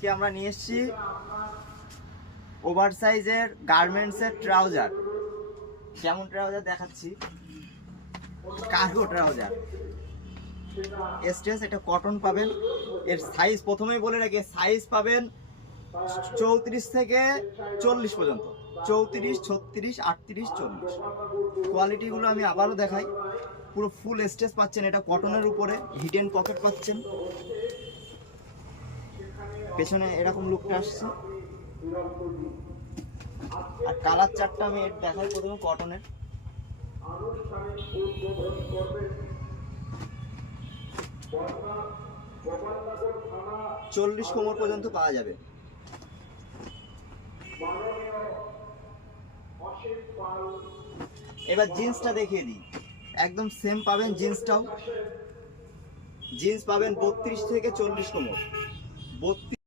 আজকে আমরা নিয়ে এসেছি ওভার সাইজের গার্মেন্টসের ট্রাউজার। কেমন ট্রাউজার দেখাচ্ছি, কার্গো ট্রাউজার স্ট্রেস, এটা কটন পাবেন। এর সাইজ প্রথমেই বলে রাখি, সাইজ পাবেন 34 থেকে 40 পর্যন্ত, 34, 36, 38, 40। কোয়ালিটিগুলো আমি আবারও দেখাই। পুরো ফুল স্ট্রেস পাচ্ছেন, এটা কটনের উপরে, হিডেন পকেট পাচ্ছেন। পেছনে এরকম লুকটা আসছে। আর কালার চারটা আমি দেখাই। প্রথমে কটনের, চল্লিশ কোমর পর্যন্ত পাওয়া যাবে। এবার জিন্সটা দেখিয়ে দিই, একদম সেম পাবেন। জিন্সটাও জিন্স পাবেন 32 থেকে 40 কোমর। 32